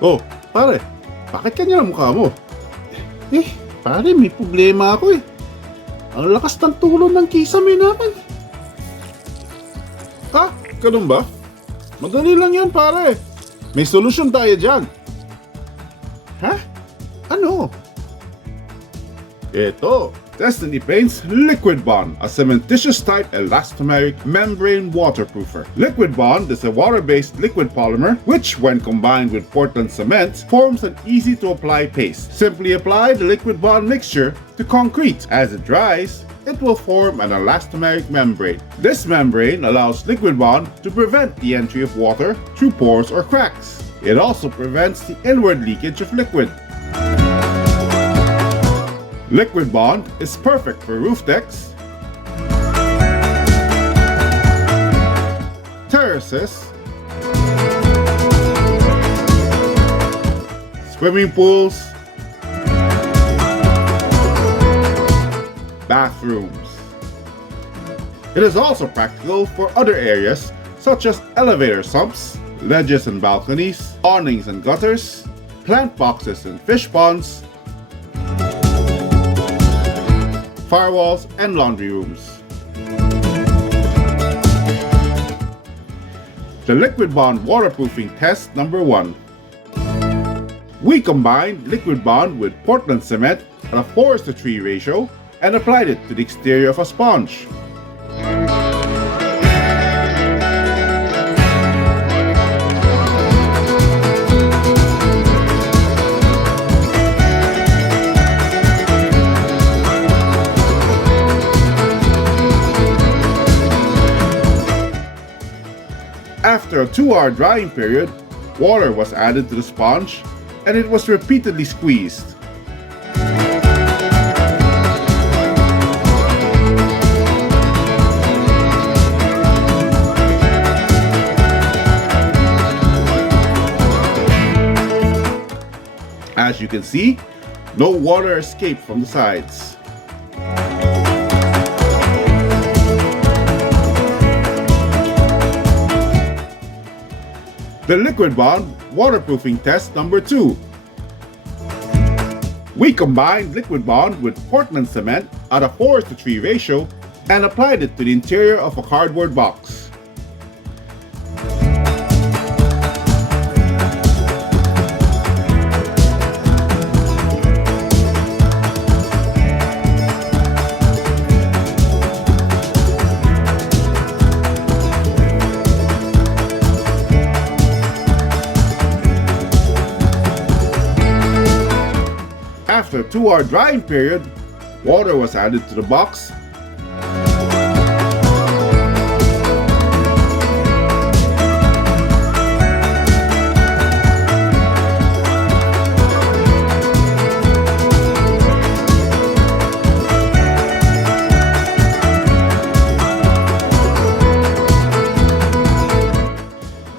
Oh, pare, bakit kanya ang mukha mo? Pare, may problema ako eh. Ang lakas ng tulo ng kisame namin. Ha? Ganun ba? Madali lang yan, pare. May solusyon tayo dyan. Ha? Ano? Ito, Destiny Paints Liquid Bond, a cementitious type elastomeric membrane waterproofer. Liquid Bond is a water-based liquid polymer which, when combined with Portland cement, forms an easy-to-apply paste. Simply apply the Liquid Bond mixture to concrete. As it dries, it will form an elastomeric membrane. This membrane allows Liquid Bond to prevent the entry of water through pores or cracks. It also prevents the inward leakage of liquid. Liquid Bond is perfect for roof decks, terraces, swimming pools, bathrooms. It is also practical for other areas such as elevator sumps, ledges and balconies, awnings and gutters, plant boxes and fish ponds, firewalls and laundry rooms. The Liquid Bond waterproofing test number 1. We combined Liquid Bond with Portland cement at a 4:3 ratio and applied it to the exterior of a sponge. After a 2-hour drying period, water was added to the sponge and it was repeatedly squeezed. As you can see, no water escaped from the sides. The Liquid Bond waterproofing test number 2. We combined Liquid Bond with Portland cement at a 4:3 ratio and applied it to the interior of a cardboard box. After a 2-hour drying period, water was added to the box.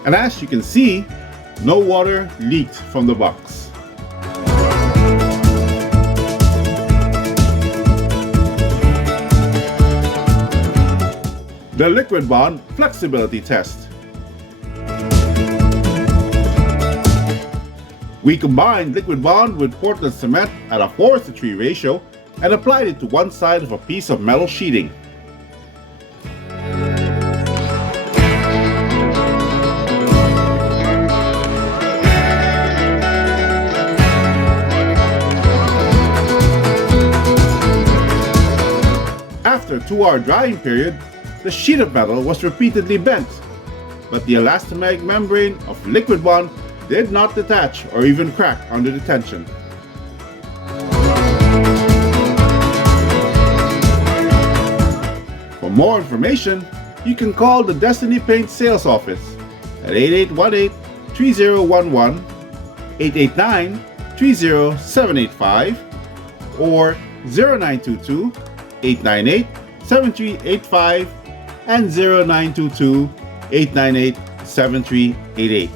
And as you can see, no water leaked from the box. The Liquid Bond flexibility test. We combined Liquid Bond with Portland cement at a 4:3 ratio and applied it to one side of a piece of metal sheeting. After a 2-hour drying period, the sheet of metal was repeatedly bent, but the elastomeric membrane of Liquid Bond did not detach or even crack under the tension. For more information, you can call the Destiny Paint sales office at 8818-3011, 889-30785, or 0922-898-7385 and 0922-898-7388.